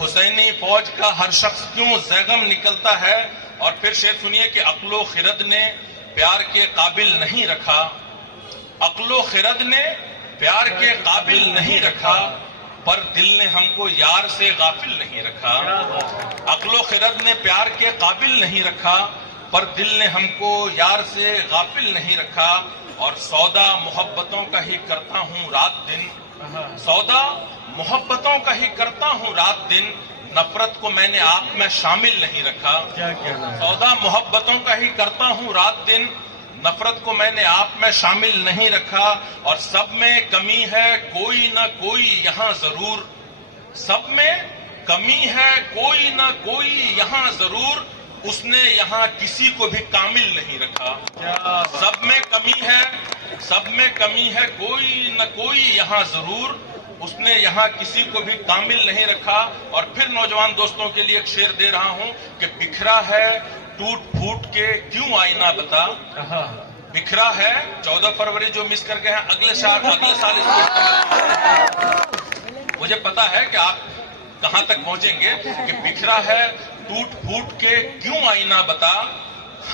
حسینی فوج کا ہر شخص کیوں زیغم نکلتا ہے. اور پھر شعر سنیے کہ عقل و خرد نے پیار کے قابل نہیں رکھا. عقل و خرد نے پیار کے قابل نہیں رکھا پر دل نے ہم کو یار سے غافل نہیں رکھا. عقل و خرد نے پیار کے قابل نہیں رکھا پر دل نے ہم کو یار سے غافل نہیں رکھا. اور سودا محبتوں کا ہی کرتا ہوں رات دن. سودا محبتوں کا ہی کرتا ہوں رات دن. نفرت کو میں نے آپ میں شامل نہیں رکھا. سودا محبتوں کا ہی کرتا ہوں رات دن. نفرت کو میں نے آپ میں شامل نہیں رکھا. اور سب میں کمی ہے کوئی نہ کوئی یہاں ضرور. سب میں کمی ہے کوئی نہ کوئی یہاں ضرور. اس نے یہاں کسی کو بھی کامل نہیں رکھا. سب میں کمی ہے, سب میں کمی ہے کوئی نہ کوئی یہاں ضرور. اس نے یہاں کسی کو بھی کامل نہیں رکھا. اور پھر نوجوان دوستوں کے لیے ایک شعر دے رہا ہوں کہ بکھرا ہے ٹوٹ پھوٹ کے کیوں آئینہ بتا. بکھرا ہے 14 فروری جو مس کر گئے ہیں اگلے سال اس کو مجھے پتا ہے کہ آپ کہاں تک پہنچیں گے. کہ بکھرا ہے ٹوٹ پھوٹ کے کیوں آئینہ بتا.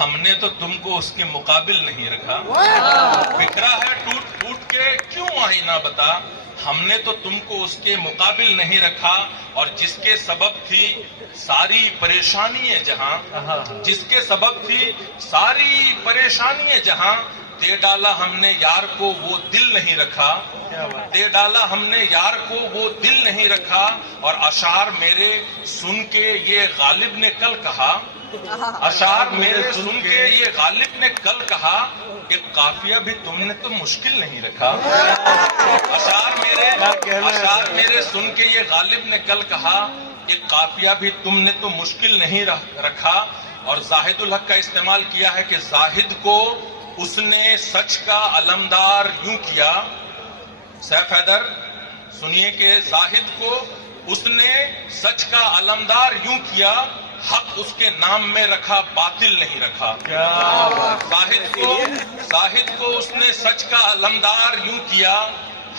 ہم نے تو تم کو اس کے مقابل نہیں رکھا. بکھرا ہے ٹوٹ پھوٹ کے کیوں آئینہ بتا. ہم نے تو تم کو اس کے مقابل نہیں رکھا. اور جس کے سبب تھی ساری پریشانی جہاں, جس کے سبب تھی ساری پریشانی جہاں, دے ڈالا ہم نے یار کو وہ دل نہیں رکھا. دے ڈالا ہم نے یار کو وہ دل نہیں رکھا. اور اشعار میرے سن کے یہ غالب نے کل کہا. اشعار میرے سن کے یہ غالب نے کل کہا کہ قافیہ بھی تم نے تو مشکل نہیں رکھا. اشعار میرے سن کے یہ غالب نے کل کہا کہ قافیہ بھی تم نے تو مشکل نہیں رکھا. اور زاہد الحق کا استعمال کیا ہے کہ زاہد کو اس نے سچ کا علمدار یوں کیا. سیف حیدر سنیے کہ زاہد کو اس نے سچ کا علمدار یوں کیا. حق اس کے نام میں رکھا باطل نہیں رکھا. زاہد کو اس نے سچ کا علمدار یوں کیا.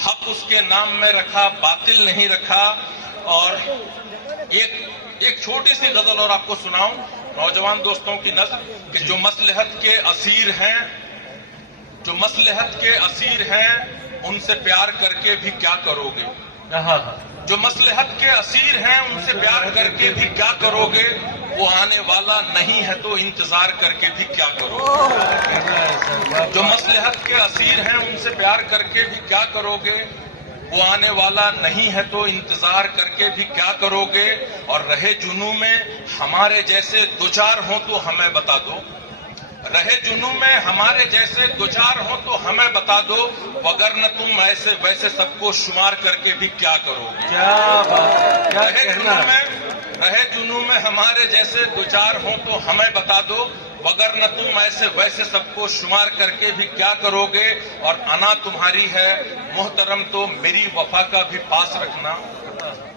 حق اس کے نام میں رکھا باطل نہیں رکھا. اور ایک چھوٹی سی غزل اور آپ کو سناؤں نوجوان دوستوں کی نظر کہ جو مصلحت کے اسیر ہیں, جو مصلحت کے اسیر ہیں ان سے پیار کر کے بھی کیا کرو گے. جو مصلحت کے اسیر ہیں ان سے پیار کر کے بھی کیا کرو گے. وہ آنے والا نہیں ہے تو انتظار کر کے بھی کیا کرو گے. جو مصلحت کے اسیر ہیں ان سے پیار کر کے بھی کیا کرو گے. وہ آنے والا نہیں ہے تو انتظار کر کے بھی کیا کرو گے. اور رہے جنوں میں ہمارے جیسے دو چار ہوں تو ہمیں بتا دو. رہے جنوں میں ہمارے جیسے دو چار ہوں تو ہمیں بتا دو. وگرنہ تم ایسے ویسے سب کو شمار کر کے بھی کیا کرو گے. رہے جنوں میں ہمارے جیسے دو چار ہوں تو ہمیں بتا دو. وگرنہ تم ایسے ویسے سب کو شمار کر کے بھی کیا کرو گے. اور انا تمہاری ہے محترم تو میری وفا کا بھی پاس رکھنا.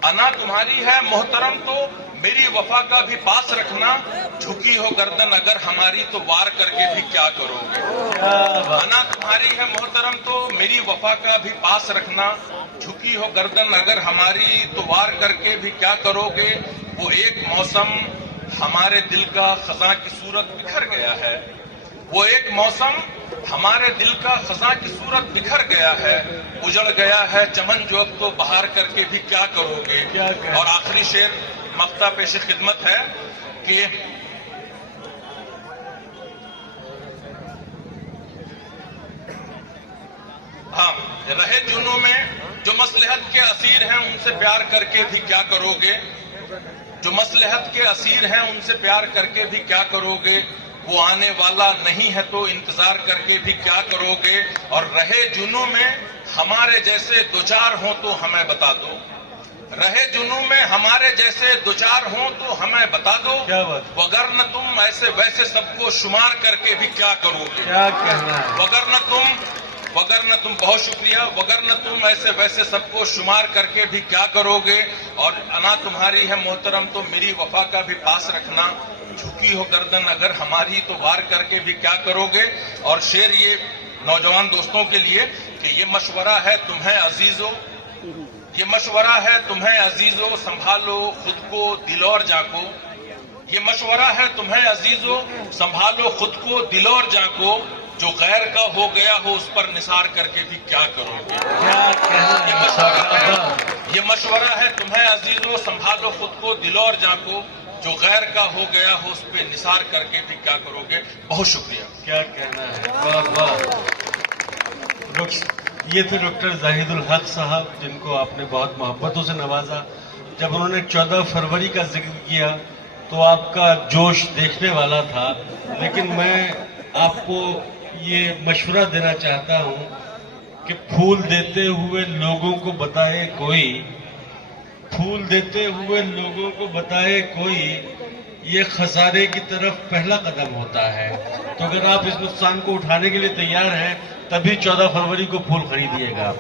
انا تمہاری ہے محترم تو میری وفا کا بھی پاس رکھنا. جھکی ہو گردن اگر ہماری تو وار کر کے بھی کیا کرو گے. انا تمہاری ہے محترم تو میری وفا کا بھی پاس رکھنا. جھکی ہو گردن اگر ہماری تو وار کر کے بھی کیا کرو گے. وہ ایک موسم ہمارے دل کا خزاں کی صورت بکھر گیا ہے. وہ ایک موسم ہمارے دل کا خزاں کی صورت بکھر گیا ہے. اجڑ گیا ہے چمن جو اب تو بہار کر کے بھی کیا کرو گے. اور آخری شعر مقطع پیش خدمت ہے کہ ہاں رہے جنوں میں جو مصلحت کے اسیر ہیں ان سے پیار کر کے بھی کیا کرو گے. جو مصلحت کے اسیر ہیں ان سے پیار کر کے بھی کیا کرو گے. وہ آنے والا نہیں ہے تو انتظار کر کے بھی کیا کرو گے. اور رہے جنوں میں ہمارے جیسے دو چار ہوں تو ہمیں بتا دو. رہے جنوں میں ہمارے جیسے دو چار ہوں تو ہمیں بتا دو. وگرنہ تم ایسے ویسے سب کو شمار کر کے بھی کیا کرو گے. وگرنہ تم بہت شکریہ. وگرنہ تم ایسے ویسے سب کو شمار کر کے بھی کیا کرو گے. اور انا تمہاری ہے محترم تو میری وفا کا بھی پاس رکھنا. جھکی ہو گردن اگر ہماری تو وار کر کے بھی کیا کرو گے. اور شعر یہ نوجوان دوستوں کے لیے کہ یہ مشورہ ہے تمہیں عزیزو یہ مشورہ ہے تمہیں عزیزو سنبھالو خود کو دل اور جاں کو. یہ مشورہ ہے تمہیں عزیزو سنبھالو خود کو دل اور جاں کو. جو غیر کا ہو گیا ہو اس پر نثار کر کے بھی کیا کرو گے. یہ مشورہ ہے تمہیں عزیزو سنبھالو خود کو دل اور جاں کو. جو غیر کا ہو گیا ہو اس پہ نثار کر کے بھی کیا کرو گے. بہت شکریہ. کیا کہنا ہے. واہ واہ. یہ تھے ڈاکٹر زاہد الحق صاحب جن کو آپ نے بہت محبتوں سے نوازا. جب انہوں نے 14 فروری کا ذکر کیا تو آپ کا جوش دیکھنے والا تھا. لیکن میں آپ کو یہ مشورہ دینا چاہتا ہوں کہ پھول دیتے ہوئے لوگوں کو بتائے کوئی، پھول دیتے ہوئے لوگوں کو بتائے کوئی، یہ خسارے کی طرف پہلا قدم ہوتا ہے. تو اگر آپ اس نقصان کو اٹھانے کے لیے تیار ہیں تبھی 14 فروری کو پھول خریدیے گا.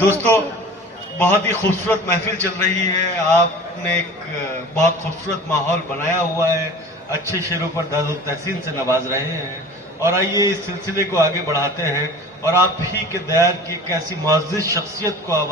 دوستو، بہت ہی خوبصورت محفل چل رہی ہے. آپ نے ایک بہت خوبصورت ماحول بنایا ہوا ہے. اچھے شعروں پر داد التحسین سے نواز رہے ہیں. اور آئیے اس سلسلے کو آگے بڑھاتے ہیں اور آپ ہی کے دیار کی ایک ایسی معزز شخصیت کو آواز